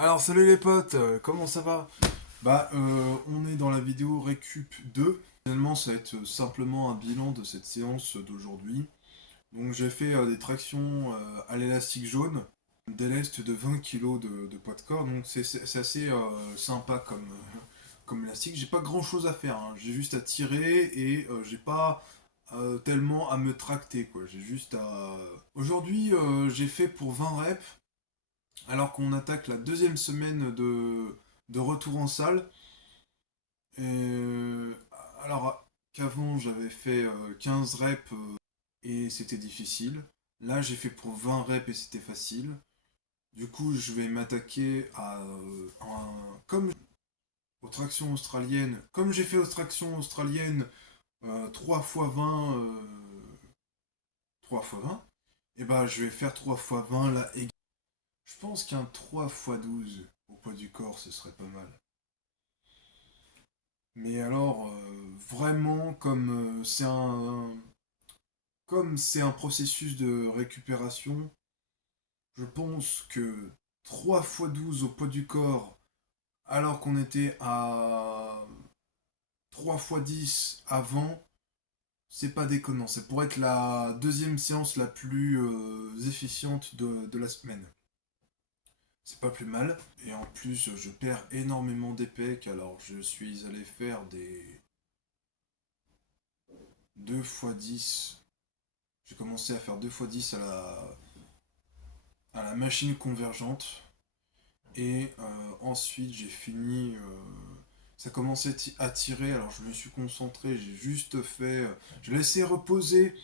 Alors salut les potes, comment ça va? On est dans la vidéo Récup 2. Finalement ça va être simplement un bilan de cette séance d'aujourd'hui. Donc j'ai fait des tractions à l'élastique jaune, des lestes de 20 kilos de poids de corps, donc c'est assez sympa comme élastique. J'ai pas grand chose à faire, hein. J'ai juste à tirer et j'ai pas tellement à me tracter quoi. J'ai juste à... Aujourd'hui j'ai fait pour 20 reps alors qu'on attaque la deuxième semaine de retour en salle. Et, alors qu'avant j'avais fait 15 reps et c'était difficile. Là j'ai fait pour 20 reps et c'était facile. Du coup je vais m'attaquer à comme aux tractions australiennes. Comme j'ai fait aux tractions australiennes 3 fois 20, 3 fois 20, et bah je vais faire 3 fois 20 là. Et je pense qu'un 3 fois 12 au poids du corps ce serait pas mal. Mais alors, vraiment, comme c'est un processus de récupération, je pense que 3 fois 12 au poids du corps, alors qu'on était à 3 fois 10 avant, c'est pas déconnant. Ça pourrait être la deuxième séance la plus efficiente de la semaine. C'est pas plus mal. Et en plus, je perds énormément d'épée, alors je suis allé faire des 2 fois 10. J'ai commencé à faire 2 fois 10 à la machine convergente. Et ensuite, j'ai fini. Ça commençait à tirer, alors je me suis concentré, j'ai juste fait. J'ai laissé reposer.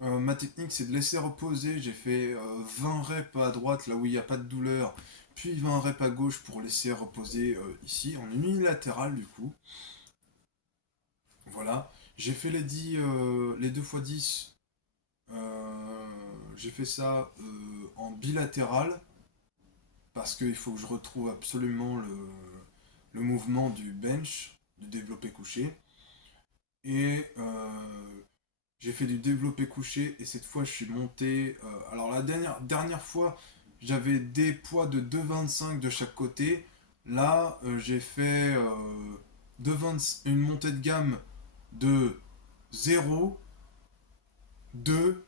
Ma technique, c'est de laisser reposer. J'ai fait 20 reps à droite, là où il n'y a pas de douleur. Puis 20 reps à gauche pour laisser reposer ici, en unilatéral du coup. Voilà. J'ai fait les 2 fois 10. J'ai fait ça en bilatéral parce qu'il faut que je retrouve absolument le mouvement du bench, du développé couché. Et j'ai fait du développé couché et cette fois je suis monté. Alors la dernière fois j'avais des poids de 2,25 de chaque côté. Là j'ai fait une montée de gamme de 0, 2,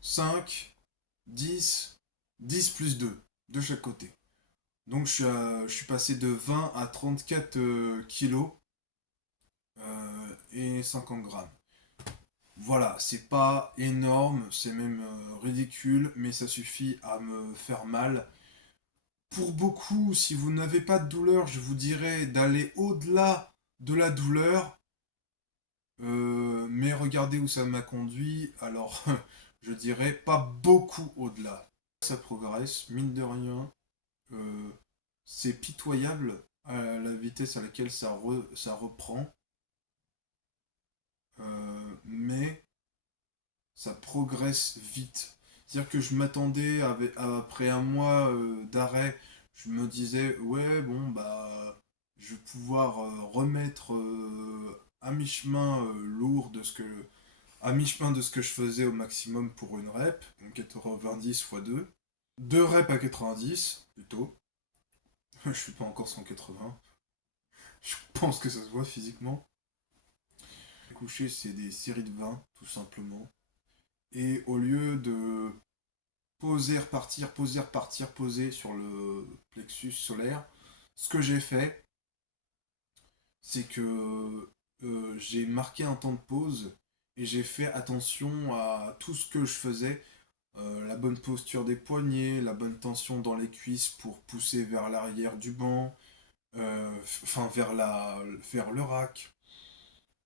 5, 10, 10 plus 2 de chaque côté. Donc je suis passé de 20 à 34 kilos et 50 grammes. Voilà, c'est pas énorme, c'est même ridicule, mais ça suffit à me faire mal. Pour beaucoup, si vous n'avez pas de douleur, je vous dirais d'aller au-delà de la douleur. Mais regardez où ça m'a conduit, alors je dirais pas beaucoup au-delà. Ça progresse, mine de rien. euh, c'est pitoyable à la vitesse à laquelle ça reprend. Mais ça progresse vite. C'est-à-dire que je m'attendais, après un mois d'arrêt, je me disais, ouais, bon, bah, je vais pouvoir remettre à mi-chemin lourd à mi-chemin de ce que je faisais au maximum pour une rep, donc 90 x 2. 2 reps à 90, plutôt. Je suis pas encore 180. Je pense que ça se voit physiquement. Coucher, c'est des séries de 20, tout simplement. Et au lieu de poser, repartir, poser, repartir, poser sur le plexus solaire. Ce que j'ai fait, c'est que j'ai marqué un temps de pause et j'ai fait attention à tout ce que je faisais. La bonne posture des poignets, la bonne tension dans les cuisses pour pousser vers l'arrière du banc, enfin vers le rack.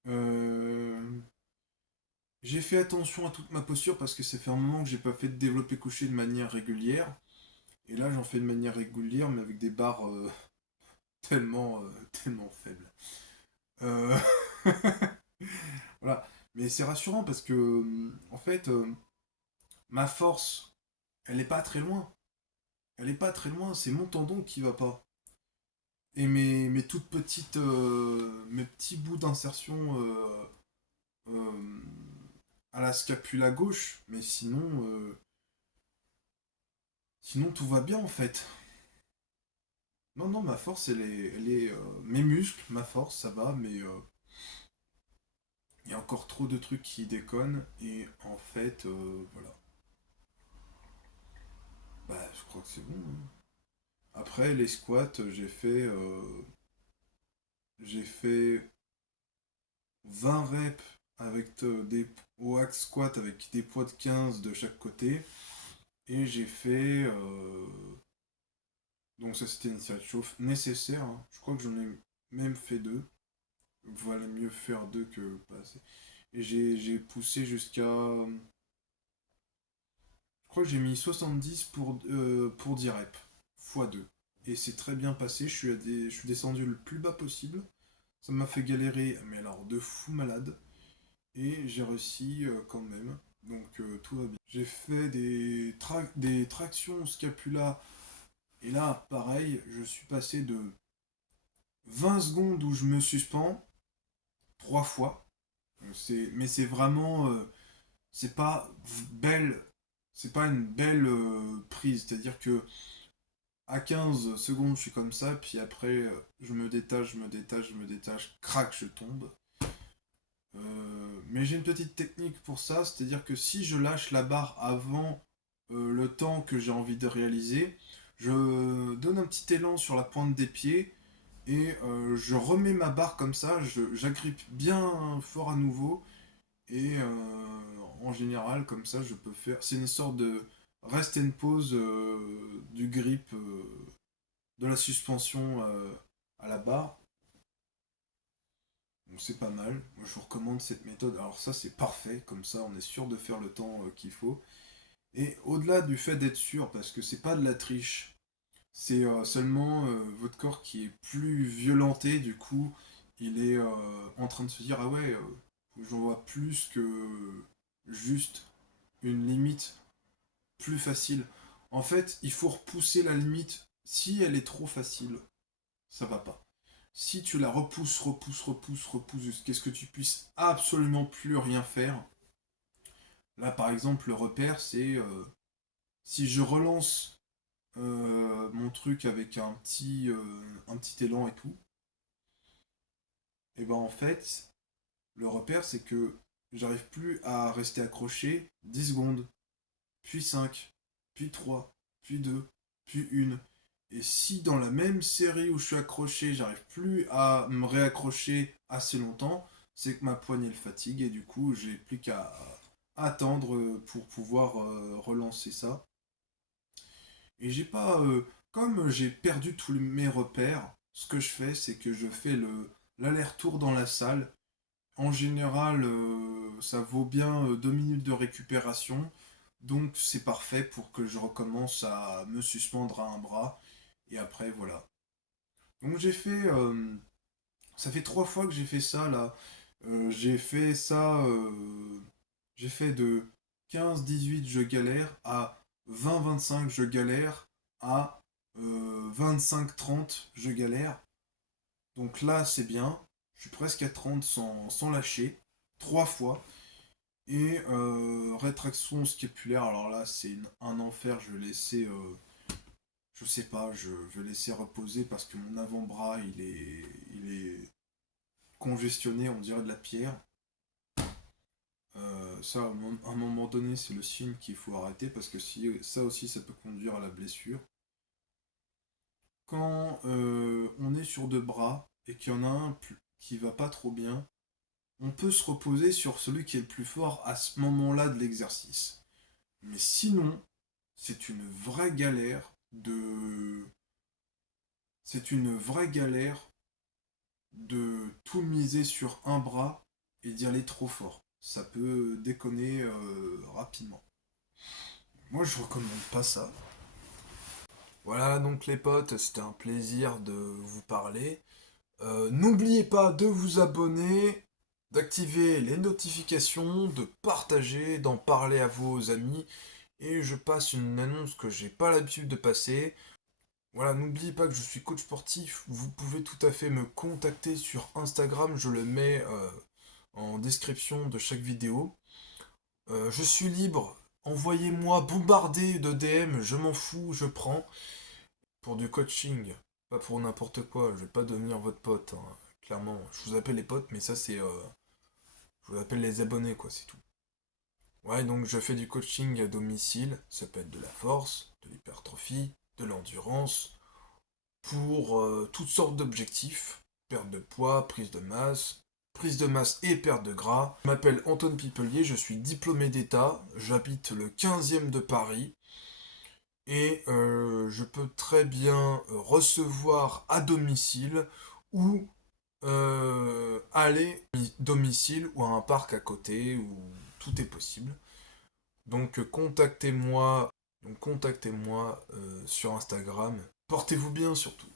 Euh, j'ai fait attention à toute ma posture parce que ça fait un moment que j'ai pas fait de développé couché de manière régulière. Et là, j'en fais de manière régulière, mais avec des barres tellement faibles. Euh, voilà. Mais c'est rassurant parce que, en fait, ma force, elle est pas très loin. Elle est pas très loin, c'est mon tendon qui va pas. Et mes toutes petites, mes petits bouts d'insertion euh, à la scapula gauche, mais sinon tout va bien en fait. Non, non, ma force, mes muscles, ma force, ça va, mais il y a encore trop de trucs qui déconnent, et en fait, voilà. Bah, je crois que c'est bon, hein. Après, les squats, j'ai fait 20 reps avec au hack squat avec des poids de 15 de chaque côté. Et j'ai fait. Donc, ça, c'était une série de chauffe nécessaire, hein. Je crois que j'en ai même fait deux. Il valait mieux faire deux que pas assez. Et j'ai poussé jusqu'à. Je crois que j'ai mis 70 pour 10 reps. Fois 2. Et c'est très bien passé. Je suis descendu le plus bas possible. Ça m'a fait galérer, mais alors de fou malade. Et j'ai réussi quand même. Donc tout va bien. J'ai fait des tractions scapula. Et là, pareil, je suis passé de 20 secondes où je me suspends 3 fois. Mais c'est vraiment. C'est pas belle. C'est pas une belle prise. C'est-à-dire que à 15 secondes, je suis comme ça. Puis après, je me détache, je me détache, je me détache. Crac, je tombe. Mais j'ai une petite technique pour ça, c'est-à-dire que si je lâche la barre avant le temps que j'ai envie de réaliser, je donne un petit élan sur la pointe des pieds et je remets ma barre comme ça, j'agrippe bien fort à nouveau et en général comme ça je peux faire. C'est une sorte de rest and pause du grip de la suspension à la barre. Donc c'est pas mal. Moi, je vous recommande cette méthode. Alors ça, c'est parfait. Comme ça, on est sûr de faire le temps qu'il faut. Et au-delà du fait d'être sûr, parce que c'est pas de la triche, c'est seulement votre corps qui est plus violenté. Du coup, il est en train de se dire, ah ouais, j'en vois plus que juste une limite plus facile. En fait, il faut repousser la limite. Si elle est trop facile, ça va pas. Si tu la repousses, repousses, repousses, repousses jusqu'à ce que tu puisses absolument plus rien faire, là par exemple le repère c'est si je relance mon truc avec un petit élan et tout, et ben en fait le repère c'est que j'arrive plus à rester accroché 10 secondes, puis 5, puis 3, puis 2, puis 1. Et si dans la même série où je suis accroché, j'arrive plus à me réaccrocher assez longtemps, c'est que ma poignée le fatigue et du coup, j'ai plus qu'à attendre pour pouvoir relancer ça. Et j'ai pas. Comme j'ai perdu tous mes repères, ce que je fais, c'est que je fais l'aller-retour dans la salle. En général, ça vaut bien 2 minutes de récupération. Donc c'est parfait pour que je recommence à me suspendre à un bras. Et après, voilà. Donc j'ai fait... ça fait 3 fois que j'ai fait ça, là. J'ai fait ça... j'ai fait de 15-18 je galère à 20-25 je galère à 25-30 je galère. Donc là, c'est bien. Je suis presque à 30 sans lâcher. 3 fois. Et rétraction scapulaire, alors là c'est un enfer, je vais laisser, je sais pas, je vais laisser reposer parce que mon avant-bras il est congestionné, on dirait de la pierre. Ça, à un moment donné, c'est le signe qu'il faut arrêter parce que si, ça aussi, ça peut conduire à la blessure. Quand on est sur deux bras et qu'il y en a un qui va pas trop bien, on peut se reposer sur celui qui est le plus fort à ce moment-là de l'exercice. Mais sinon, c'est une vraie galère de. C'est une vraie galère de tout miser sur un bras et d'y aller trop fort. Ça peut déconner rapidement. Moi, je recommande pas ça. Voilà, donc les potes, c'était un plaisir de vous parler. N'oubliez pas de vous abonner, d'activer les notifications, de partager, d'en parler à vos amis. Et je passe une annonce que j'ai pas l'habitude de passer. Voilà, n'oubliez pas que je suis coach sportif. Vous pouvez tout à fait me contacter sur Instagram. Je le mets en description de chaque vidéo. Je suis libre. Envoyez-moi, bombardez de DM. Je m'en fous, je prends. Pour du coaching Pas pour n'importe quoi, je vais pas devenir votre pote, hein. Clairement. Je vous appelle les potes, mais ça c'est... je vous appelle les abonnés, quoi, c'est tout. Ouais, donc je fais du coaching à domicile, ça peut être de la force, de l'hypertrophie, de l'endurance, pour toutes sortes d'objectifs. Perte de poids, prise de masse et perte de gras. Je m'appelle Antoine Pipelier, je suis diplômé d'État, j'habite le 15e de Paris, et je peux très bien recevoir à domicile ou aller à domicile ou à un parc à côté où tout est possible. Donc contactez-moi sur Instagram. Portez-vous bien surtout.